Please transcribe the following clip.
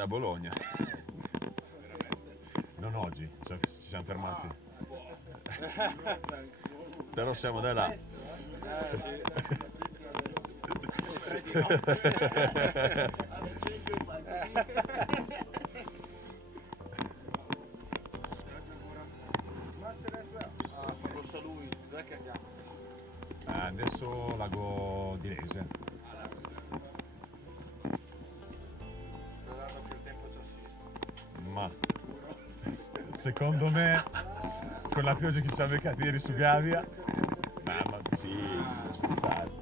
da Bologna. Non oggi, ci siamo fermati. Però siamo da là. Forse lui, dov'è che andiamo? Adesso lago di Lese. Sperando che il tempo ci assista. Ma secondo me con la pioggia che siamo beccati ieri su Gavia, ma sì, non si sta.